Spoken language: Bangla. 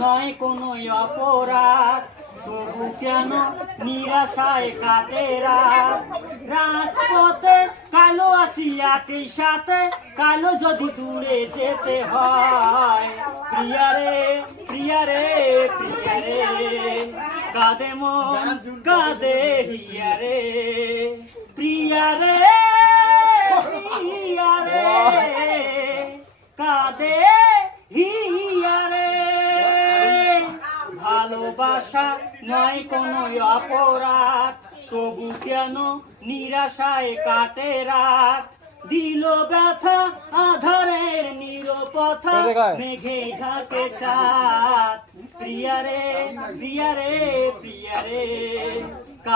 নয় কোনো অপরাধ, তবু কেন নিরাশায় কাটে রাত। রাজপথে কালো আসিয়াকে সাথে, কালো যদি দূরে যেতে হয়। প্রিয়ারে প্রিয়ারে প্রিয়ারে, কাঁদে মন কাঁদে হিয়ারে। প্রিয়ারে হিয়ারে, কাঁদে হিয়ারে। ভালোবাসা নয় কোনো অপরাধ, তবু কেন নিরাশায় কাটে রাত। দিল ব্যথা আধারের নিরপথা, মেঘে ঢাকে চাঁদ। প্রিয়ারে প্রিয়ারে প্রিয়ারে।